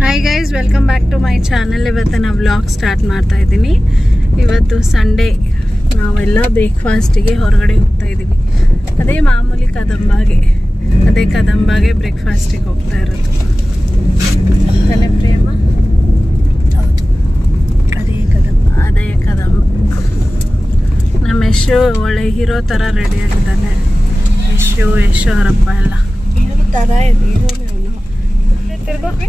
Hi guys, welcome back to my channel. ಇವತ್ತು ನಾವು vlog start ಮಾಡ್ತಾ ಇದ್ದೀನಿ. ಇವತ್ತು ಸಂಡೇ, ನಾವೆಲ್ಲ ಬ್ರೇಕ್ಫಾಸ್ಟಿಗೆ ಹೊರಗಡೆ ಹೋಗ್ತಾ ಇದ್ದೀವಿ. ಅದೇ ಮಾಮೂಲಿ ಕದಂಬಾಗೆ ಬ್ರೇಕ್ಫಾಸ್ಟಿಗೆ ಹೋಗ್ತಾ ಇರೋದು. ತಾನೇ ಪ್ರೇಮ? ಹೌದು, ಅದೇ ಕದಂಬ. ನಮ್ಮ ಯಶು ಒಳ್ಳೆ ಹೀರೋ ಥರ ರೆಡಿ ಆಗಿದ್ದಾನೆ. ಯಶು ಅವರಪ್ಪ ಎಲ್ಲ ಹೀರೋ ಥರ ಇದೆ. ತಿರ್ಗೋಗಿ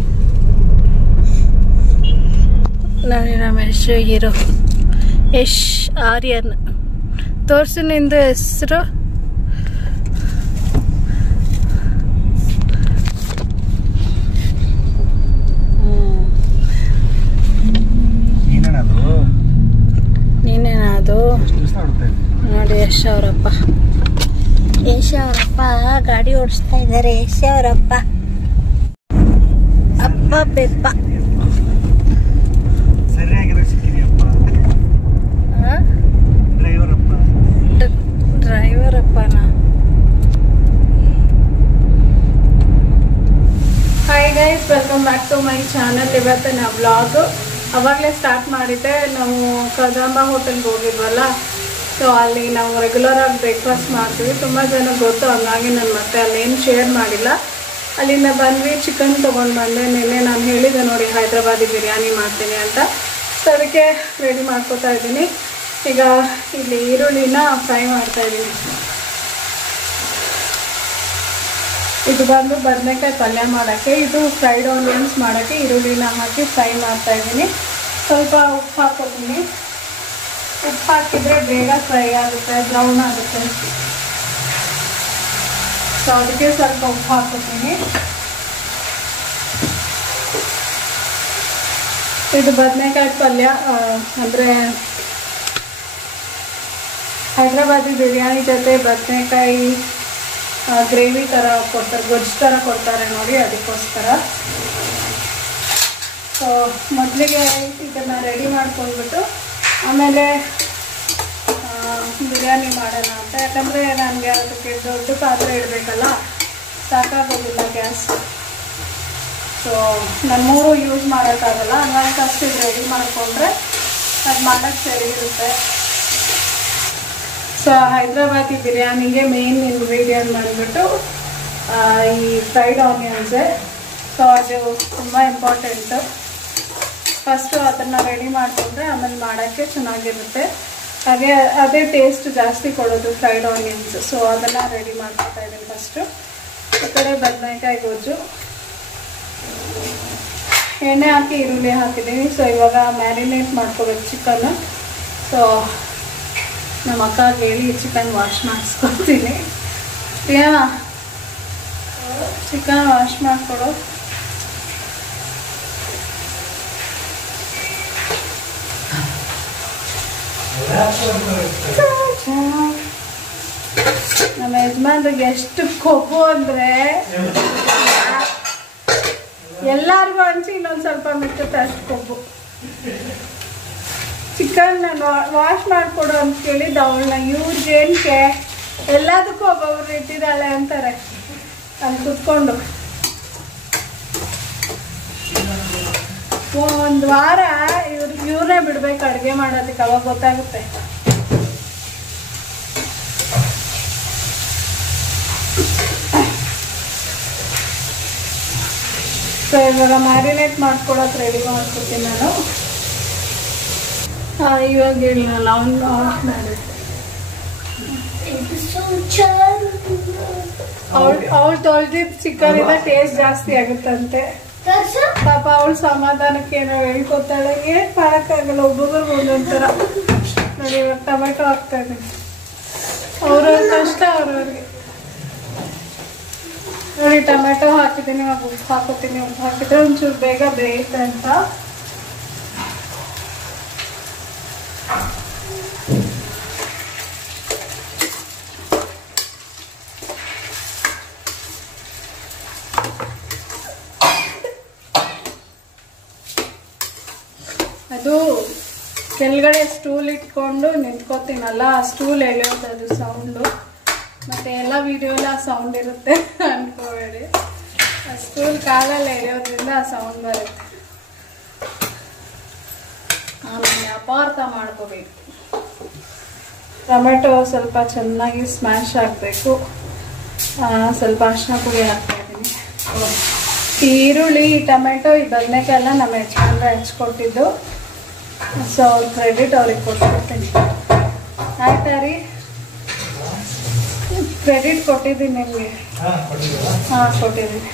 ನೋಡಿ, ನಮ್ಮ ಯಶು ಹೀರೋ. ಯಶ್ ಆರ್ಯನ್. ತೋರ್ಸು ನಿಂದು ಹೆಸರು. ನೀನೇನದು ನೋಡಿ. ಯಶ್ ಅವರಪ್ಪ ಗಾಡಿ ಓಡಿಸ್ತಾ ಇದ್ದಾರೆ. ಯಶ್ ಅವರಪ್ಪ ಅಪ್ಪ ಬೆಪ್ಪ ಡ್ರೈವರ್ ಅಪ್ಪನ. Hi guys, welcome back to my channel. ಇವತ್ತು ನಾವು ವ್ಲಾಗ್ ಅವಾಗಲೇ ಸ್ಟಾರ್ಟ್ ಮಾಡಿದ್ದೆ. ನಾವು ಕದಂಬ ಹೋಟೆಲ್ಗೆ ಹೋಗಿದ್ವಲ್ಲ, ಸೊ ಅಲ್ಲಿ ನಾವು ರೆಗ್ಯುಲರ್ ಆಗಿ ಬ್ರೇಕ್ಫಾಸ್ಟ್ ಮಾಡ್ತೀವಿ. ತುಂಬ ಜನ ಗೊತ್ತು, ಹಂಗಾಗಿ ನಾನು ಮತ್ತೆ ಅಲ್ಲೇನು ಶೇರ್ ಮಾಡಿಲ್ಲ. ಅಲ್ಲಿಂದ ಬಂದ್ವಿ, ಚಿಕನ್ ತೊಗೊಂಡು ಬಂದೆ. ನಿನ್ನೆ ನಾನು ಹೇಳಿದ್ದೆ ನೋಡಿ, ಹೈದ್ರಾಬಾದಿ ಬಿರಿಯಾನಿ ಮಾಡ್ತೀನಿ ಅಂತ. ಸೊ ಅದಕ್ಕೆ ರೆಡಿ ಮಾಡ್ಕೋತಾ ಇದ್ದೀನಿ. ಈಗ ಇಲ್ಲಿ ಈರುಳ್ಳಿನ ಫ್ರೈ ಮಾಡ್ತಾ ಇದ್ದೀನಿ. ಇದು ಬಂದು ಬದನೆಕಾಯಿ ಪಲ್ಯ ಮಾಡೋಕ್ಕೆ, ಇದು ಫ್ರೈಡ್ ಆನಿಯನ್ಸ್ ಮಾಡೋಕ್ಕೆ ಈರುಳ್ಳಿನ ಹಾಕಿ ಫ್ರೈ ಮಾಡ್ತಾ ಇದ್ದೀನಿ. ಸ್ವಲ್ಪ ಉಪ್ಪು ಹಾಕೋತೀನಿ. ಉಪ್ಪು ಹಾಕಿದರೆ ಬೇಗ ಫ್ರೈ ಆಗುತ್ತೆ, ಬ್ರೌನ್ ಆಗುತ್ತೆ. ಸೊ ಅದಕ್ಕೆ ಸ್ವಲ್ಪ ಉಪ್ಪು ಹಾಕೋತೀನಿ. ಇದು ಬದನೆಕಾಯಿ ಪಲ್ಯ, ಅಂದರೆ ಹೈದ್ರಾಬಾದಿ ಬಿರಿಯಾನಿ ಜೊತೆ ಬದನೆಕಾಯಿ ಗ್ರೇವಿ ಥರ ಕೊಡ್ತಾರೆ, ಗೊಜ್ಜು ಥರ ಕೊಡ್ತಾರೆ ನೋಡಿ, ಅದಕ್ಕೋಸ್ಕರ. ಸೊ ಮೊದಲಿಗೆ ಇದನ್ನು ರೆಡಿ ಮಾಡ್ಕೊಂಡ್ಬಿಟ್ಟು ಆಮೇಲೆ ಬಿರಿಯಾನಿ ಮಾಡೋಣ ಅಂತ. ಯಾಕಂದರೆ ನನಗೆ ಅದಕ್ಕೆ ದೊಡ್ಡ ಪಾತ್ರೆ ಇಡಬೇಕಲ್ಲ, ಸಾಕಾಗೋದಿಲ್ಲ ಗ್ಯಾಸ್. ಸೊ ನಾನು 3 ಯೂಸ್ ಮಾಡೋಕ್ಕಾಗಲ್ಲ. ಹಂಗಾಗಿ ಫಸ್ಟ್ ಇದು ರೆಡಿ ಮಾಡಿಕೊಂಡ್ರೆ ಅದು ಮಾಡೋಕ್ಕೆ ಸರಿಯಿರುತ್ತೆ. ಸೊ ಹೈದ್ರಾಬಾದಿ ಬಿರಿಯಾನಿಗೆ ಮೇನ್ ಇಂಗ್ರೀಡಿಯೆಂಟ್ ಬಂದ್ಬಿಟ್ಟು ಈ ಫ್ರೈಡ್ ಆನಿಯನ್ಸೇ. ಸೊ ಅದು ತುಂಬ ಇಂಪಾರ್ಟೆಂಟು. ಫಸ್ಟು ಅದನ್ನು ರೆಡಿ ಮಾಡಿಕೊಂಡ್ರೆ ಆಮೇಲೆ ಮಾಡೋಕ್ಕೆ ಚೆನ್ನಾಗಿರುತ್ತೆ. ಹಾಗೆ ಅದೇ ಟೇಸ್ಟ್ ಜಾಸ್ತಿ ಕೊಡೋದು ಫ್ರೈಡ್ ಆನಿಯನ್ಸ್. ಸೊ ಅದನ್ನು ರೆಡಿ ಮಾಡ್ಕೊತಾ ಇದ್ದೀನಿ ಫಸ್ಟು. ಈ ಕಡೆ ಬದನೆಕಾಯಿ ಗೊಜ್ಜು, ಎಣ್ಣೆ ಹಾಕಿ ಈರುಳ್ಳಿ ಹಾಕಿದ್ದೀನಿ. ಸೊ ಇವಾಗ ಮ್ಯಾರಿನೇಟ್ ಮಾಡ್ಕೋಬೇಕು ಚಿಕನ್ನು. ಸೊ ನಮ್ಮ ಅಕ್ಕಗೆ ಹೇಳಿ ಚಿಕನ್ ವಾಶ್ ಮಾಡಿಸ್ಕೊತೀನಿ. ಏನಾ ಚಿಕನ್ ವಾಶ್ ಮಾಡಿಕೊಡು. ನಮ್ಮ ಯಜಮಾನ್ರಿಗೆ ಎಷ್ಟು ಕೊಬ್ಬು ಅಂದರೆ ಎಲ್ಲರಿಗೂ ಹಂಚಿ ಇನ್ನೊಂದು ಸ್ವಲ್ಪ ಮಿಕ್ಕುತ್ತೆ, ಅಷ್ಟು ಕೊಬ್ಬು. ಚಿಕನ್ ನಾನು ವಾಶ್ ಮಾಡಿಕೊಡು ಅಂತ ಕೇಳಿದ್ದು ಅವಳನ್ನ. ಇವ್ರಿಗೇನಕ್ಕೆ ಎಲ್ಲದಕ್ಕೂ ಒಬ್ಬೊಬ್ರು ಇಟ್ಟಿದ್ದಾಳೆ ಅಂತಾರೆ ಅಲ್ಲಿ ಕುತ್ಕೊಂಡು. ಒಂದು ವಾರ ಇವ್ರನ್ನೇ ಬಿಡ್ಬೇಕು ಅಡುಗೆ ಮಾಡೋದಕ್ಕೆ, ಅವಾಗ ಗೊತ್ತಾಗುತ್ತೆ. ಸೊ ಇವಾಗ ಮ್ಯಾರಿನೇಟ್ ಮಾಡ್ಕೊಡೋಕೆ ರೆಡಿ ಮಾಡ್ಕೊತೀನಿ ನಾನು. ಇವಾಗ ಹೇಳಿಲ್ಲ ಅವನು ಆಫ್ ಮಾಡಿ. ಅವಳು ತೊಳೆದಿದ್ದು ಚಿಕನಿಂದ ಟೇಸ್ಟ್ ಜಾಸ್ತಿ ಆಗುತ್ತಂತೆ. ಪಾಪ ಅವಳು ಸಮಾಧಾನಕ್ಕೆ ಏನೋ ಹೇಳ್ಕೊತಾಳೆ. ಏನು ಮಾಡೋಕ್ಕಾಗಲ್ಲ, ಒಬ್ಬೊಬ್ಬರಿಗೆ ಒಂದೊಂಥರ. ನೋಡಿ ಇವಾಗ ಟೊಮೆಟೊ ಹಾಕ್ತಾ ಇದ್ದೀನಿ. ಅವ್ರವ್ರ ಕಷ್ಟ ಅವ್ರವ್ರಿಗೆ. ನೋಡಿ ಟೊಮೆಟೊ ಹಾಕಿದ್ದೀನಿ, ಇವಾಗ ಉಪ್ಪು ಹಾಕೋತೀನಿ. ಉಪ್ಪು ಹಾಕಿದ್ರೆ ಒಂಚೂರು ಬೇಗ ಬೇಯುತ್ತೆ ಅಂತ. ಅದು ಕೆಳಗಡೆ ಸ್ಟೂಲ್ ಇಟ್ಕೊಂಡು ನಿಂತ್ಕೋತೀನಲ್ಲ, ಆ ಸ್ಟೂಲ್ ಎಳೆಯೋದು ಅದು ಸೌಂಡು. ಮತ್ತು ಎಲ್ಲ ವಿಡಿಯೋ ಎಲ್ಲ ಸೌಂಡ್ ಇರುತ್ತೆ ಅನ್ಕೋಬೇಡಿ. ಅಷ್ಟು ಫುಲ್ ಕಾಲಲ್ಲೇ ಇರೋದ್ರಿಂದ ಸೌಂಡ್ ಬರುತ್ತೆ. ಆಮೇಲೆ ಅಪಾರ್ಥ ಮಾಡ್ಕೋಬೇಕು. ಟೊಮೆಟೊ ಸ್ವಲ್ಪ ಚೆನ್ನಾಗಿ ಸ್ಮ್ಯಾಶ್ ಆಗಬೇಕು. ಸ್ವಲ್ಪ ಅರಿಶಿನ ಪುಡಿ ಹಾಕ್ತಾಯಿದ್ದೀನಿ. ಈ ಈರುಳ್ಳಿ, ಟೊಮೆಟೊ, ಈ ಬದನೆಕಾಯಿ ಎಲ್ಲ ನಮ್ಮ ಯಜಮಾನ್ರು ಹೆಚ್ಕೊಟ್ಟಿದ್ದು. ಸೊ ಅವ್ರ ಕ್ರೆಡಿಟ್ ಅವ್ರಿಗೆ ಕೊಟ್ಬಿಡ್ತೀನಿ. ಆಯ್ತಾ ರೀ? ಕ್ರೆಡಿಟ್ ಕೊಟ್ಟಿದ್ದೀನಿ ನಿಮಗೆ. ಕೊಟ್ಟಿದ್ದೀನಿ.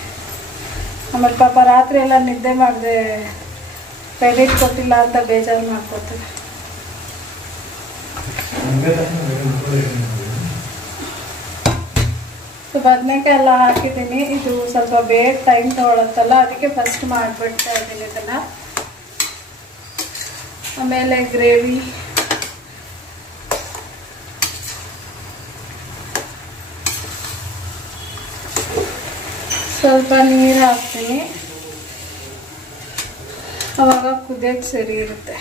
ಆಮೇಲೆ ಪಾಪ ರಾತ್ರಿ ಎಲ್ಲ ನಿದ್ದೆ ಮಾಡಿದೆ, ಕ್ರೆಡಿಟ್ ಕೊಟ್ಟಿಲ್ಲ ಅಂತ ಬೇಜಾರು ಮಾಡ್ಕೊತೀನಿ. ಬದನೆಕಾಯಿ ಎಲ್ಲ ಹಾಕಿದ್ದೀನಿ. ಇದು ಸ್ವಲ್ಪ ಬೇಗ ಟೈಮ್ ತೊಗೊಳತ್ತಲ್ಲ, ಅದಕ್ಕೆ ಫಸ್ಟ್ ಮಾಡಿಬಿಡ್ತಾ ಇದ್ದೀನಿ ಇದನ್ನು. ಆಮೇಲೆ ಗ್ರೇವಿ ಸ್ವಲ್ಪ ನೀರು ಹಾಕ್ತೀನಿ, ಅವಾಗ ಕುದಿಯೋಕ್ಕೆ ಸರಿ ಇರುತ್ತೆ.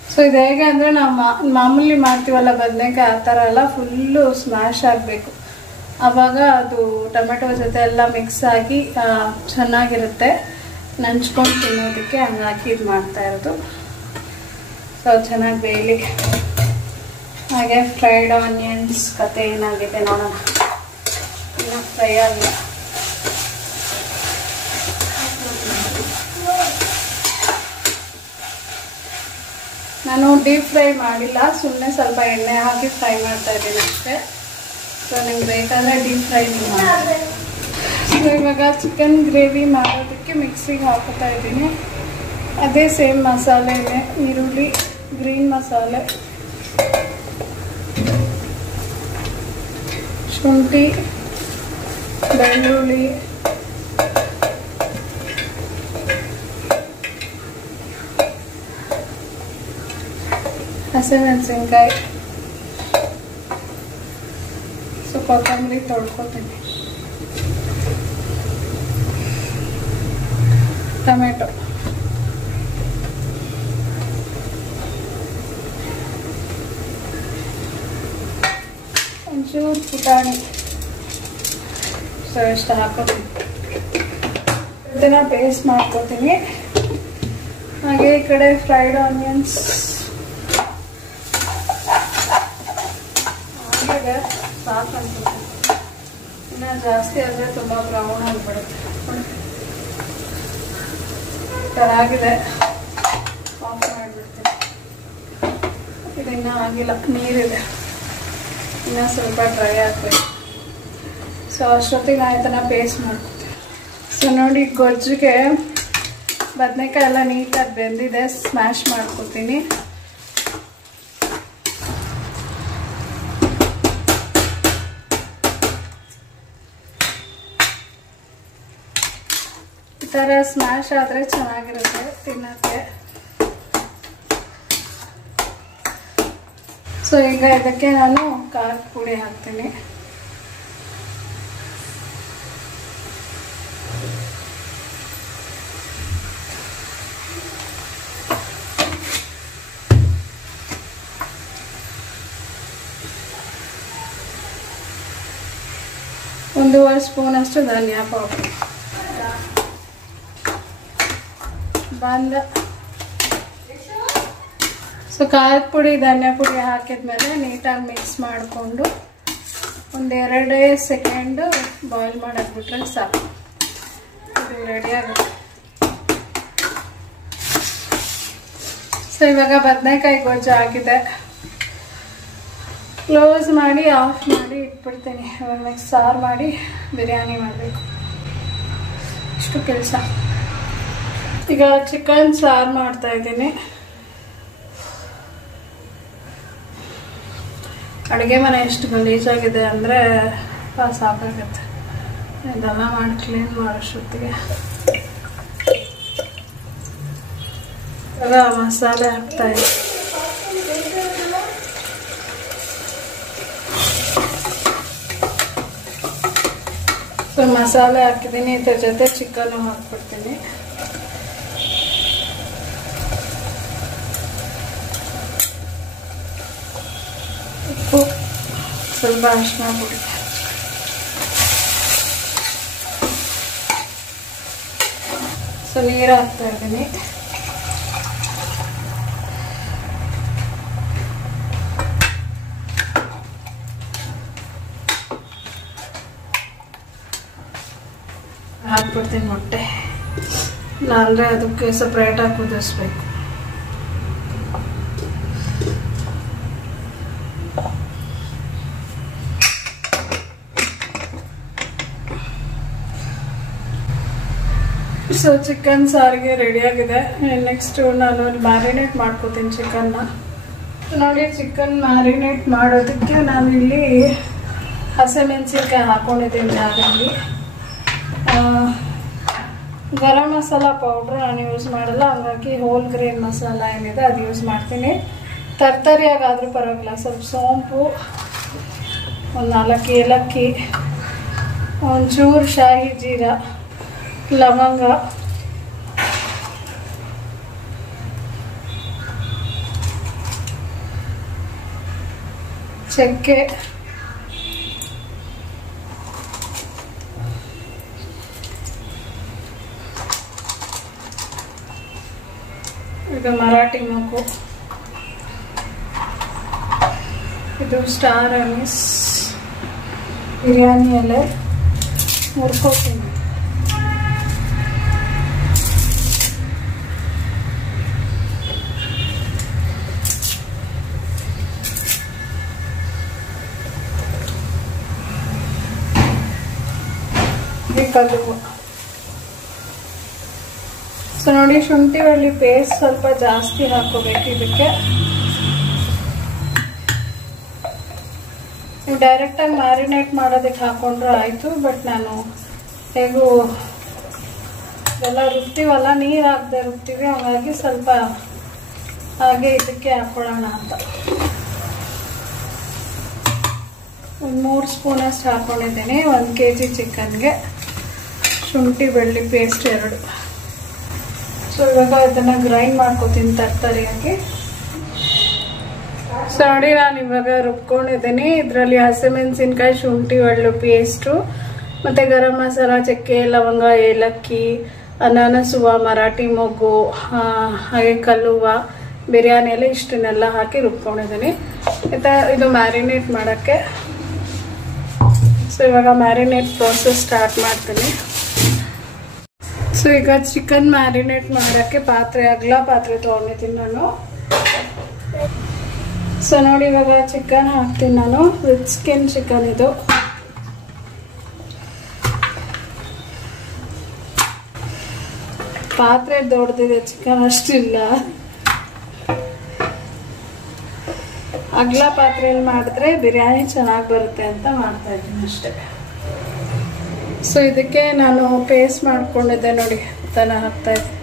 ಸೊ ಇದು ಹೇಗೆ ಅಂದರೆ ನಾವು ಮಾಮೂಲಿ ಮಾಡ್ತೀವಲ್ಲ ಬದನೆಕಾಯಿ, ಆ ಥರ ಎಲ್ಲ ಫುಲ್ಲು ಸ್ಮ್ಯಾಶ್ ಆಗಬೇಕು. ಆವಾಗ ಅದು ಟೊಮೆಟೊ ಜೊತೆ ಎಲ್ಲ ಮಿಕ್ಸ್ ಆಗಿ ಚೆನ್ನಾಗಿರುತ್ತೆ. ನಂಚ್ಕೊಂಡು ತಿನ್ನೋದಕ್ಕೆ ಹಂಗಾಗಿ ಇದು ಮಾಡ್ತಾ ಇರೋದು. ಸೊ ಚೆನ್ನಾಗಿ ಬೇಯಲಿ. ಹಾಗೆ ಫ್ರೈಡ್ ಆನಿಯನ್ಸ್ ಕತೆ ಏನಾಗಿದೆ ನೋಡೋಣ. ಇನ್ನು ಫ್ರೈ ಆಗಿಲ್ಲ. ನಾನು ಡೀಪ್ ಫ್ರೈ ಮಾಡಿಲ್ಲ, ಸುಮ್ಮನೆ ಸ್ವಲ್ಪ ಎಣ್ಣೆ ಹಾಕಿ ಫ್ರೈ ಮಾಡ್ತಾ ಇದ್ದೀನಿ ಅಷ್ಟೇ. ಸೊ ನಿಮ್ಗೆ ಬೇಕಾದರೆ ಡೀಪ್ ಫ್ರೈ ಮಾಡಿ. ಸೊ ಇವಾಗ ಚಿಕನ್ ಗ್ರೇವಿ ಮಾಡೋದಕ್ಕೆ ಮಿಕ್ಸಿಗೆ ಹಾಕ್ತಾ ಇದ್ದೀನಿ. ಅದೇ ಸೇಮ್ ಮಸಾಲೆನೇ, ಈರುಳ್ಳಿ, ಗ್ರೀನ್ ಮಸಾಲೆ, ಶುಂಠಿ, ಬೆಳ್ಳುಳ್ಳಿ, ಹಸಿಮೆಣಸಿನ್ಕಾಯಿ, ಸೊ ಕೊತ್ತಂಬರಿ ತೊಳ್ಕೊತೀನಿ, ಟೊಮೆಟೊ, ಒಂಚೂರು ಪುಟಾಣಿ, ಸೊ ಎಷ್ಟು ಹಾಕೋತೀನಿ. ಇದನ್ನು ಪೇಸ್ಟ್ ಮಾಡ್ಕೋತೀನಿ. ಹಾಗೆ ಈ ಕಡೆ ಫ್ರೈಡ್ ಆನಿಯನ್ಸ್ ಆಗಿದೆ, ಸಾಕು ಅನ್ಕೋತೀನಿ. ಇನ್ನು ಜಾಸ್ತಿ ಆದರೆ ತುಂಬ ಬ್ರೌನ್ ಆಗಿಬಿಡುತ್ತೆ. ಆಗಿದೆ, ಆಫ್ ಮಾಡಿಬಿಡ್ತೀನಿ. ಇದಿನ್ನೂ ಆಗಿಲ್ಲ, ನೀರಿದೆ, ಇನ್ನೂ ಸ್ವಲ್ಪ ಡ್ರೈ ಆಗಬೇಕು. ಸೊ ಅಷ್ಟೊತ್ತಿಗೆ ನಾನು ಇದನ್ನು ಪೇಸ್ಟ್ ಮಾಡ್ಕೊತೀನಿ. ಸೊ ನೋಡಿ, ಗೊಜ್ಜಿಗೆ ಬದನೆಕಾಯಿ ಎಲ್ಲ ನೀಟಾಗಿ ಬೆಂದಿದೆ. ಸ್ಮ್ಯಾಶ್ ಮಾಡ್ಕೊತೀನಿ. ಈ ಥರ ಸ್ಮ್ಯಾಶ್ ಆದರೆ ಚೆನ್ನಾಗಿರುತ್ತೆ ತಿನ್ನೋಕ್ಕೆ. ಸೊ ಈಗ ಇದಕ್ಕೆ ನಾನು ಖಾರದ ಪುಡಿ ಹಾಕ್ತೀನಿ. ಒಂದೂವರೆ ಸ್ಪೂನ್ ಅಷ್ಟು ಧನಿಯಾ ಪೌಡರ್ ಬಂದ. ಸೊ ಖಾರದ ಪುಡಿ, ಧನಿಯಾ ಪುಡಿ ಹಾಕಿದ್ಮೇಲೆ ನೀಟಾಗಿ ಮಿಕ್ಸ್ ಮಾಡಿಕೊಂಡು ಒಂದೆರಡೇ ಸೆಕೆಂಡು ಬಾಯ್ಲ್ ಮಾಡಾಕ್ಬಿಟ್ರೆ ಸಾಕು, ಇದು ರೆಡಿ ಆಗುತ್ತೆ. ಸೊ ಇವಾಗ ಬದನೆಕಾಯಿ ಗೊಜ್ಜು ಆಗಿದೆ. ಕ್ಲೋಸ್ ಮಾಡಿ ಆಫ್ ಮಾಡಿ ಇಟ್ಬಿಡ್ತೀನಿ. ಇವಾಗ ನೆಕ್ಸ್ಟ್ ಸಾರು ಮಾಡಿ ಬಿರಿಯಾನಿ ಮಾಡಬೇಕು. ಇಷ್ಟು ಕೆಲಸ. ಈಗ ಚಿಕನ್ ಸಾರು ಮಾಡ್ತಾ ಇದ್ದೀನಿ. ಅಡುಗೆ ಮನೆ ಎಷ್ಟು ಗಲೀಜಾಗಿದೆ ಅಂದರೆ ಸಾಕಾಗುತ್ತೆ. ಇದೆಲ್ಲ ಮಾಡಿ ಕ್ಲೀನ್ ಮಾಡೋಷ್ಟೊತ್ತಿಗೆ. ಇವಾಗ ಮಸಾಲೆ ಹಾಕ್ತಾ ಇದ್ದೀನಿ. ಸೊ ಮಸಾಲೆ ಹಾಕಿದ್ದೀನಿ, ಇದ್ರ ಜೊತೆ ಚಿಕನ್ನು ಹಾಕ್ಬಿಡ್ತೀನಿ. ಉಪ್ಪು, ಸ್ವಲ್ಪ ಅರಿಶಿನ ಪುಡಿ. ಸೊ ನೀರು ಹಾಕ್ತಾ ಇದ್ದೀನಿ. ಹಾಕ್ಬಿಡ್ತೀನಿ ಮೊಟ್ಟೆ, ಇಲ್ಲಾಂದರೆ ಅದಕ್ಕೆ ಸಪ್ರೇಟಾಗಿ ಕುದಿಸ್ಬೇಕು. ಸೊ ಚಿಕನ್ ಸಾರಿಗೆ ರೆಡಿಯಾಗಿದೆ. ನೆಕ್ಸ್ಟು ನಾನು ಮ್ಯಾರಿನೇಟ್ ಮಾಡ್ಕೋತೀನಿ ಚಿಕನ್ನ. ನೋಡಿ, ಚಿಕನ್ ಮ್ಯಾರಿನೇಟ್ ಮಾಡೋದಕ್ಕೆ ನಾನಿಲ್ಲಿ ಹಸಿಮೆಣಸಿನ್ಕಾಯಿ ಹಾಕ್ಕೊಂಡಿದ್ದೀನಿ ಜಾರಲ್ಲಿ. ಗರಂ ಮಸಾಲ ಪೌಡ್ರ್ ನಾನು ಯೂಸ್ ಮಾಡಲ್ಲ, ಹಂಗಾಗಿ ಹೋಲ್ ಗ್ರೇನ್ ಮಸಾಲ ಏನಿದೆ ಅದು ಯೂಸ್ ಮಾಡ್ತೀನಿ. ತರ್ತರಿಯಾಗಾದರೂ ಪರವಾಗಿಲ್ಲ. ಸ್ವಲ್ಪ ಸೋಂಪು, ಒಂದು 4 ಏಲಕ್ಕಿ, ಒಂಚೂರು ಶಾಹಿ ಜೀರಾ, ಲವಂಗ, ಚಕ್ಕೆ, ಇದು ಮರಾಠಿ ಮೊಗ್ಗು, ಇದು ಸ್ಟಾರ್ ಅನೀಸ್, ಬಿರಿಯಾನಿ ಎಲೆ ಮುರ್ಕೋತೀನಿ. ಕಲ್ಲುವ. ಸೊ ನೋಡಿ, ಶುಂಠಿ ಬೆಳ್ಳುಳ್ಳಿ ಪೇಸ್ಟ್ ಸ್ವಲ್ಪ ಜಾಸ್ತಿ ಹಾಕೋಬೇಕು ಇದಕ್ಕೆ. ಡೈರೆಕ್ಟಾಗಿ ಮ್ಯಾರಿನೇಟ್ ಮಾಡೋದಕ್ಕೆ ಹಾಕೊಂಡ್ರೆ ಆಯಿತು, ಬಟ್ ನಾನು ಹೇಗೂ ಎಲ್ಲ ರುಬ್ತೀವಲ್ಲ, ನೀರು ಹಾಕದೆ ರುಬ್ತೀವಿ, ಹಾಗಾಗಿ ಸ್ವಲ್ಪ ಹಾಗೆ ಇದಕ್ಕೆ ಹಾಕೊಳ್ಳೋಣ ಅಂತ. ಒಂದು 3 ಸ್ಪೂನಷ್ಟು ಹಾಕೊಂಡಿದ್ದೀನಿ 1 kg ಚಿಕನ್ಗೆ. ಶುಂಠಿ ಬೆಳ್ಳುಳ್ಳಿ ಪೇಸ್ಟ್ 2. ಸೊ ಇವಾಗ ಇದನ್ನು ಗ್ರೈಂಡ್ ಮಾಡ್ಕೋತೀನಿ ತರ್ತರಿಯಾಗಿ. ಸೊ ನೋಡಿ, ನಾನು ಇವಾಗ ರುಬ್ಕೊಂಡಿದ್ದೀನಿ. ಇದರಲ್ಲಿ ಹಸಿಮೆಣಸಿನ್ಕಾಯಿ, ಶುಂಠಿ ಬೆಳ್ಳುಳ್ಳಿ ಪೇಸ್ಟು, ಮತ್ತು ಗರಂ ಮಸಾಲ, ಚಕ್ಕೆ, ಲವಂಗ, ಏಲಕ್ಕಿ, ಅನಾನಸ್ ಹೂವು, ಮರಾಠಿ ಮೊಗ್ಗು, ಹಾಗೆ ಕಲ್ಲುವ, ಬಿರಿಯಾನಿ ಎಲೆ, ಇಷ್ಟನ್ನೆಲ್ಲ ಹಾಕಿ ರುಬ್ಕೊಂಡಿದ್ದೀನಿ. ಇದು ಮ್ಯಾರಿನೇಟ್ ಮಾಡೋಕ್ಕೆ. ಸೊ ಇವಾಗ ಮ್ಯಾರಿನೇಟ್ ಪ್ರೋಸೆಸ್ ಸ್ಟಾರ್ಟ್ ಮಾಡ್ತೀನಿ. ಸೊ ಈಗ ಚಿಕನ್ ಮ್ಯಾರಿನೇಟ್ ಮಾಡೋಕ್ಕೆ ಅಗಲ ಪಾತ್ರೆ ತೊಗೊಂಡಿದ್ದೀನಿ ನಾನು. ಸೊ ನೋಡಿ, ಇವಾಗ ಚಿಕನ್ ಹಾಕ್ತೀನಿ ನಾನು. ವಿತ್ ಸ್ಕಿನ್ ಚಿಕನ್ ಇದು. ಪಾತ್ರೆ ದೊಡ್ಡದಿದೆ, ಚಿಕನ್ ಅಷ್ಟಿಲ್ಲ. ಅಗಲ ಪಾತ್ರೆಯಲ್ಲಿ ಮಾಡಿದ್ರೆ ಬಿರಿಯಾನಿ ಚೆನ್ನಾಗಿ ಬರುತ್ತೆ ಅಂತ ಮಾಡ್ತಾ ಇದ್ದೀನಿ ಅಷ್ಟೇ. ಸೊ ಇದಕ್ಕೆ ನಾನು ಪೇಸ್ಟ್ ಮಾಡ್ಕೊಂಡಿದ್ದೆ ನೋಡಿ, ಅದನ್ನು ಹಾಕ್ತಾ ಇದ್ದೀನಿ.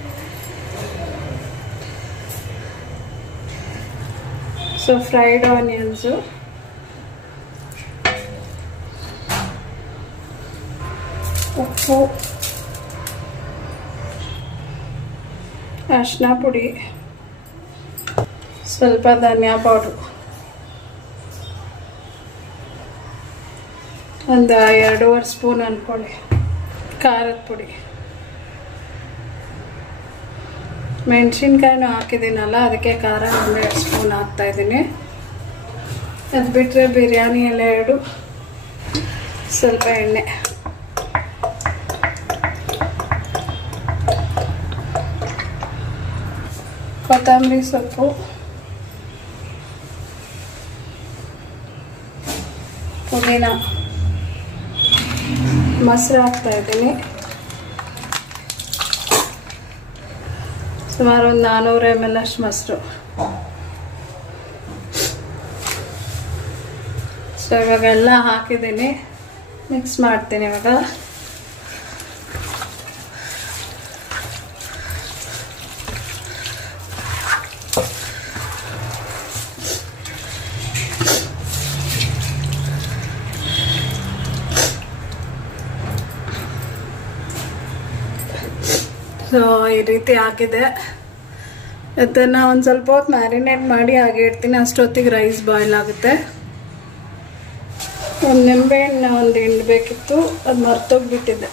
ಸೊ ಫ್ರೈಡ್ ಆನಿಯನ್ಸು, ಉಪ್ಪು, ಅರಿಶಿನ ಪುಡಿ, ಸ್ವಲ್ಪ ಧನಿಯಾ ಪೌಡ್ರು, ಒಂದು 2.5 ಸ್ಪೂನ್ ಅಂದ್ಕೊಳ್ಳಿ ಖಾರದ ಪುಡಿ, ಮೆಣಸಿನ್ಕಾಯಿನೂ ಹಾಕಿದ್ದೀನಲ್ಲ ಅದಕ್ಕೆ ಖಾರ 1.5 ಸ್ಪೂನ್ ಹಾಕ್ತಾಯಿದ್ದೀನಿ. ಅದು ಬಿಟ್ಟರೆ ಬಿರಿಯಾನಿ ಎಲೆ 2, ಸ್ವಲ್ಪ ಎಣ್ಣೆ, ಕೊತ್ತಂಬರಿ ಸೊಪ್ಪು, ಪುದೀನ, ಮೊಸರು ಹಾಕ್ತಾಯಿದ್ದೀನಿ. ಸುಮಾರು ಒಂದು 400 ml ಅಷ್ಟು ಮೊಸರು. ಸೊ ಇವಾಗೆಲ್ಲ ಹಾಕಿದ್ದೀನಿ, ಮಿಕ್ಸ್ ಮಾಡ್ತೀನಿ ಇವಾಗ. ಸೊ ಈ ರೀತಿ ಹಾಕಿದೆ. ಅದನ್ನು ಒಂದು ಸ್ವಲ್ಪ ಹೊತ್ತು ಮ್ಯಾರಿನೇಟ್ ಮಾಡಿ ಹಾಗೆ ಇಡ್ತೀನಿ. ಅಷ್ಟೊತ್ತಿಗೆ ರೈಸ್ ಬಾಯ್ಲ್ ಆಗುತ್ತೆ. ಒಂದು ನಿಂಬೆಹಣ್ಣು ಒಂದು ಹಿಂಡಬೇಕಿತ್ತು, ಅದು ಮರ್ತೋಗ್ಬಿಟ್ಟಿದ್ದೆ.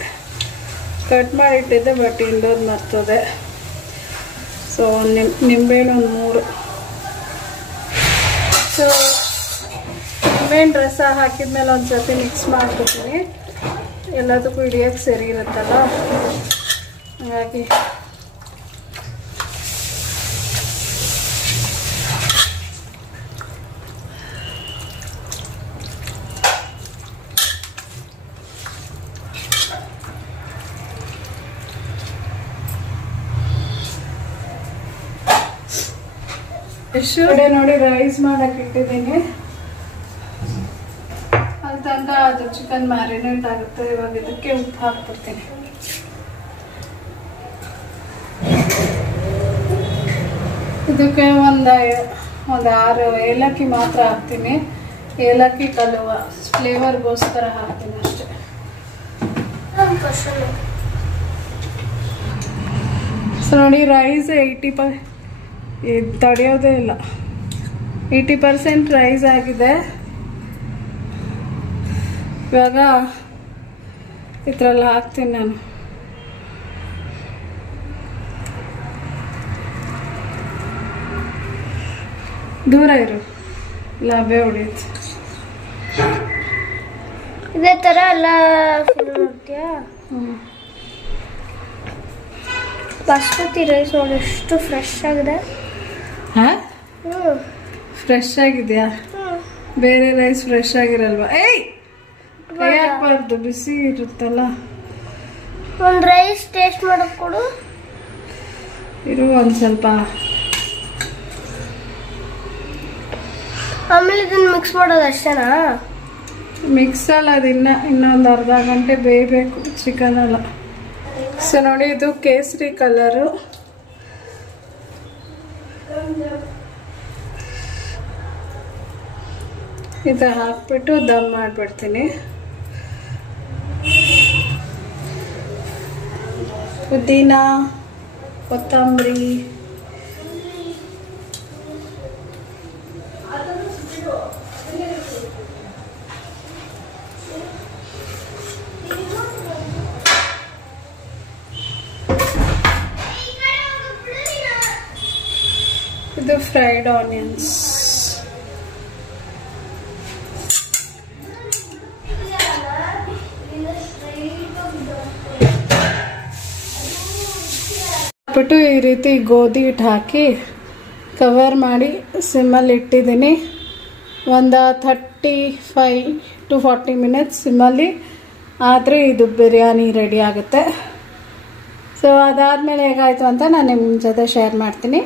ಕಟ್ ಮಾಡಿಟ್ಟಿದ್ದೆ, ಬಟ್ ಇಂಡೋದು ಮರ್ತದೆ. ಸೊ ನಿಂಬೆಹಣ್ಣು ಒಂದು 3. ಸೊ ನಿಂಬೆಹಣ್ಣು ರಸ ಹಾಕಿದ್ಮೇಲೆ ಒಂದು ಸರ್ತಿ ಮಿಕ್ಸ್ ಮಾಡ್ಕೊತೀನಿ, ಎಲ್ಲದಕ್ಕೂ ಹಿಡಿಯೋಕ್ಕೆ ಸರಿ ಇರುತ್ತಲ್ಲ, ಹಾಗಾಗಿ ಕಡೆ ನೋಡಿ ರೈಸ್ ಮಾಡಕ್ಕೆ ಇಟ್ಟಿದ್ದೀನಿ. ಅಂತಂದ ಅದು ಚಿಕನ್ ಮ್ಯಾರಿನೇಟ್ ಆಗುತ್ತೆ. ಇವಾಗ ಇದಕ್ಕೆ ಉಪ್ಪು ಹಾಕ್ಬಿಡ್ತೀನಿ. ಇದಕ್ಕೆ ಒಂದು 6 ಏಲಕ್ಕಿ ಮಾತ್ರ ಹಾಕ್ತೀನಿ. ಏಲಕ್ಕಿ ಕಲುವ ಫ್ಲೇವರ್ಗೋಸ್ಕರ ಹಾಕ್ತೀನಿ ಅಷ್ಟೇ. ಸೊ ನೋಡಿ ರೈಸ್ 80% ತಡೆಯೋದೇ ಇಲ್ಲ, 80% ರೈಸ್ ಆಗಿದೆ. ಇವಾಗ ಇದ್ರಲ್ಲಿ ಹಾಕ್ತೀನಿ ನಾನು. ದೂರ ಇರು, ಲಭೆ ಹೊಡಿಯುತ್ತೆ. ಇದೇ ಥರ ಎಲ್ಲ ನೋಡ್ತೀಯಾ? ಬಾಸ್ಮತಿ ರೈಸ್ ನೋಡಿ ಎಷ್ಟು ಫ್ರೆಶ್ ಆಗಿದೆ. ಹಾಂ, ಫ್ರೆಶ್ ಆಗಿದೆಯಾ? ಬೇರೆ ರೈಸ್ ಫ್ರೆಶ್ ಆಗಿರಲ್ವಾ? ಏಯ್ ಹಾಕ್ಬಾರ್ದು, ಬಿಸಿ ಇರುತ್ತಲ್ಲ. ಒಂದು ರೈಸ್ ಟೇಸ್ಟ್ ಮಾಡಕ್ ಕೊಡು. ಇರು ಒಂದು ಸ್ವಲ್ಪ. ಆಮೇಲೆ ಇದನ್ನ ಮಿಕ್ಸ್ ಮಾಡೋದು ಅಷ್ಟೇನಾ? ಮಿಕ್ಸ್ ಅಲ್ಲ, ಅದು ಇನ್ನೊಂದು ಅರ್ಧ ಗಂಟೆ ಬೇಯಬೇಕು ಚಿಕನ್ ಎಲ್ಲ. ಸೊ ನೋಡಿ ಇದು ಕೇಸರಿ ಕಲರು. ಇದು ಹಾಕ್ಬಿಟ್ಟು ದಮ್ ಮಾಡಿಬಿಡ್ತೀನಿ. ಪುದೀನ, ಕೊತ್ತಂಬರಿ, ಇದು ಫ್ರೈಡ್ ಆನಿಯನ್ಸ್. ಬಿಟ್ಟು ಈ ರೀತಿ ಗೋಧಿ ಹಿಟ್ಟು ಹಾಕಿ ಕವರ್ ಮಾಡಿ ಸಿಮ್ಮಲ್ಲಿ ಇಟ್ಟಿದ್ದೀನಿ. ಒಂದು 35 to 40 ಮಿನಿಟ್ಸ್ ಸಿಮ್ಮಲ್ಲಿ ಆದರೆ ಇದು ಬಿರಿಯಾನಿ ರೆಡಿ ಆಗುತ್ತೆ. ಸೊ ಅದಾದಮೇಲೆ ಹೇಗಾಯಿತು ಅಂತ ನಾನು ನಿಮ್ಮ ಜೊತೆ ಶೇರ್ ಮಾಡ್ತೀನಿ.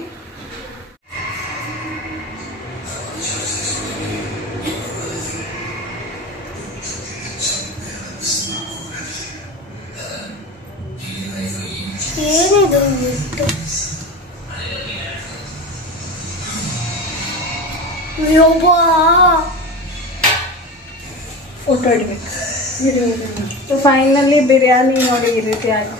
ಏನಿದು ಫೋಟೋ ಇಡಬೇಕು. ಫೈನಲಿ ಬಿರಿಯಾನಿ ನೋಡಿ ಈ ರೀತಿ ಆಗಿದೆ.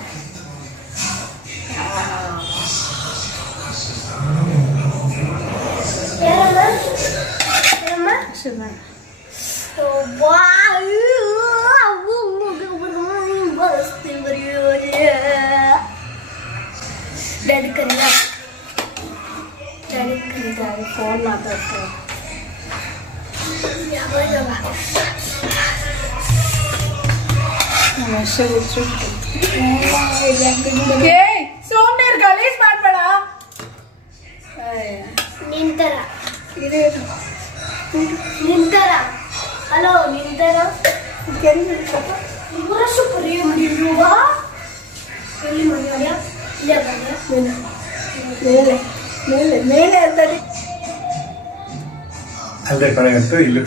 ಫೋನ್ ಮಾತಾಡ್ತಾರೆ. ಸೋಮ್ನೇರ್ ಗಲೀಜ್ ಮಾಡ್ಬೇಡ. ನಿಂತರ ನಿಂತರ ಹಲೋ ನಿಂತರ ಮೇಲೆ ಮೇಲೆ ಅಂತಾರೆ. ಅಲ್ಲೇ ಕಡೆಗಂತೂ ಇಲ್ಲಿ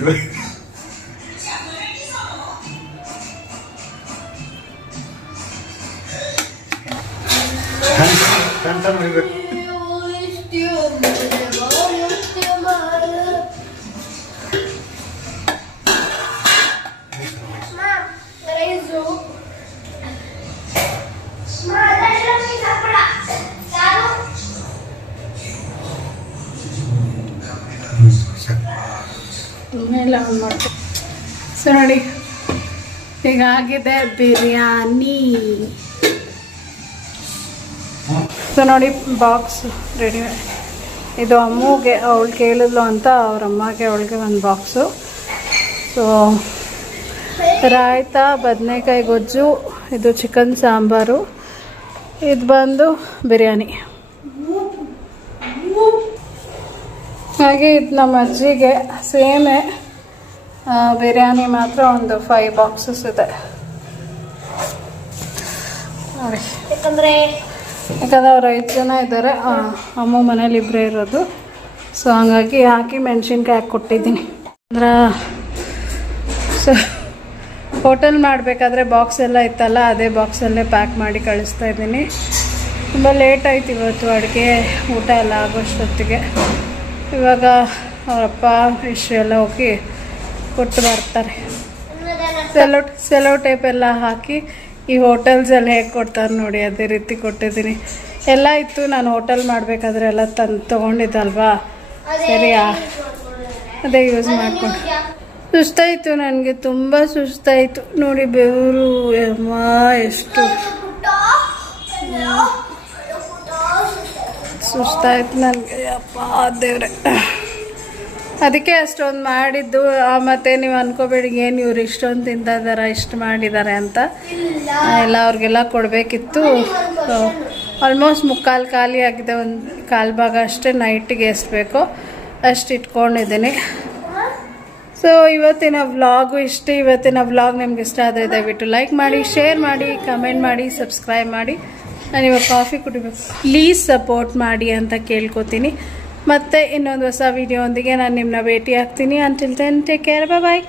ಮೇಲೆ ಆನ್ ಮಾಡ್ತೀನಿ. ಸೊ ನೋಡಿ ಹೀಗಾಗಿದೆ ಬಿರಿಯಾನಿ. ಸೊ ನೋಡಿ ಬಾಕ್ಸ್ ರೆಡಿ. ಇದು ಅಮ್ಮುಗೆ, ಅವಳು ಕೇಳಿದ್ಲು ಅಂತ ಅವ್ರ ಅಮ್ಮಗೆ ಅವಳಿಗೆ ಒಂದು ಬಾಕ್ಸು. ಸೊ ರಾಯ್ತ, ಬದನೆಕಾಯಿ ಗೊಜ್ಜು, ಇದು ಚಿಕನ್ ಸಾಂಬಾರು, ಇದು ಬಂದು ಬಿರಿಯಾನಿ. ಹಾಗೆ ಇದು ನಮ್ಮ ಅಜ್ಜಿಗೆ ಸೇಮೇ, ಬಿರಿಯಾನಿ ಮಾತ್ರ ಒಂದು 5 ಬಾಕ್ಸಸ್ ಇದೆ ನೋಡಿ. ಯಾಕಂದರೆ ಅವ್ರು 5 ಜನ ಇದ್ದಾರೆ, ಅಮ್ಮ ಮನೇಲಿ ಇಬ್ಬರೇ ಇರೋದು. ಸೊ ಹಂಗಾಗಿ ಹಾಕಿ ಮೆಣಸಿನ್ಕಾಯಿ ಹಾಕಿ ಕೊಟ್ಟಿದ್ದೀನಿ. ಅಂದ್ರೆ ಸೊ ಹೋಟೆಲ್ ಮಾಡಬೇಕಾದ್ರೆ ಬಾಕ್ಸ್ ಎಲ್ಲ ಇತ್ತಲ್ಲ, ಅದೇ ಬಾಕ್ಸಲ್ಲೇ ಪ್ಯಾಕ್ ಮಾಡಿ ಕಳಿಸ್ತಾ ಇದ್ದೀನಿ. ತುಂಬ ಲೇಟ್ ಆಯ್ತು ಇವತ್ತು ಅಡುಗೆ ಊಟ ಎಲ್ಲ ಆಗೋಷ್ಟೊತ್ತಿಗೆ. ಇವಾಗ ಅವರಪ್ಪ ಇಷ್ಟು ಎಲ್ಲ ಹೋಗಿ ಕೊಟ್ಟು ಬರ್ತಾರೆ. ಸೆಲೋ ಟೇಪ್ ಎಲ್ಲ ಹಾಕಿ ಈ ಹೋಟೆಲ್ಸಲ್ಲಿ ಹೇಗೆ ಕೊಡ್ತಾರೆ ನೋಡಿ, ಅದೇ ರೀತಿ ಕೊಟ್ಟಿದ್ದೀನಿ. ಎಲ್ಲ ಇತ್ತು, ನಾನು ಹೋಟೆಲ್ ಮಾಡಬೇಕಾದ್ರೆ ಎಲ್ಲ ತೊಗೊಂಡಿದ್ದಲ್ವಾ, ಸರಿ ಅದೇ ಯೂಸ್ ಮಾಡ್ಕೊಂಡು. ಸುಸ್ತಾಯಿತು ನನಗೆ, ತುಂಬ ಸುಸ್ತಾಯಿತು ನೋಡಿ. ಬೆವರು ಅಮ್ಮ ಎಷ್ಟು ಸುಸ್ತಾಯಿತು ನನಗೆ, ಅಪ್ಪ ದೇವ್ರೆ. ಅದಕ್ಕೆ ಅಷ್ಟೊಂದು ಮಾಡಿದ್ದು. ಮತ್ತು ನೀವು ಅನ್ಕೋಬೇಡಿ ಏನು ಇವ್ರು ಇಷ್ಟೊಂದು ತಿಂತಿದ್ದಾರೆ, ಇಷ್ಟು ಮಾಡಿದ್ದಾರೆ ಅಂತ. ಎಲ್ಲ ಅವ್ರಿಗೆಲ್ಲ ಕೊಡಬೇಕಿತ್ತು. ಆಲ್ಮೋಸ್ಟ್ ಮುಕ್ಕಾಲು ಖಾಲಿ ಆಗಿದೆ, ಒಂದು 1/4 ಭಾಗ ಅಷ್ಟೇ ನೈಟಿಗೆ ಎಷ್ಟು ಬೇಕೋ ಅಷ್ಟು ಇಟ್ಕೊಂಡಿದ್ದೀನಿ. ಸೊ ಇವತ್ತಿನ ವ್ಲಾಗು ಇಷ್ಟೇ. ಇವತ್ತಿನ ವ್ಲಾಗ್ ನಿಮ್ಗೆ ಇಷ್ಟ ಆದರೆ ದಯವಿಟ್ಟು ಲೈಕ್ ಮಾಡಿ, ಶೇರ್ ಮಾಡಿ, ಕಮೆಂಟ್ ಮಾಡಿ, ಸಬ್ಸ್ಕ್ರೈಬ್ ಮಾಡಿ. ನಾನು ಇವಾಗ ಕಾಫಿ ಕುಡಿಬೇಕು, ಪ್ಲೀಸ್ ಸಪೋರ್ಟ್ ಮಾಡಿ ಅಂತ ಕೇಳ್ಕೊತೀನಿ. ಮತ್ತೆ ಇನ್ನೊಂದು ಹೊಸ ವಿಡಿಯೋ ಒಂದಿಗೆ ನಾನು ನಿಮ್ಮನ್ನ ಭೇಟಿ ಆಗ್ತೀನಿ. ಅಂಟಿಲ್ ದೆನ್ ಟೇಕ್ ಕೇರ್, ಬಾಯ್.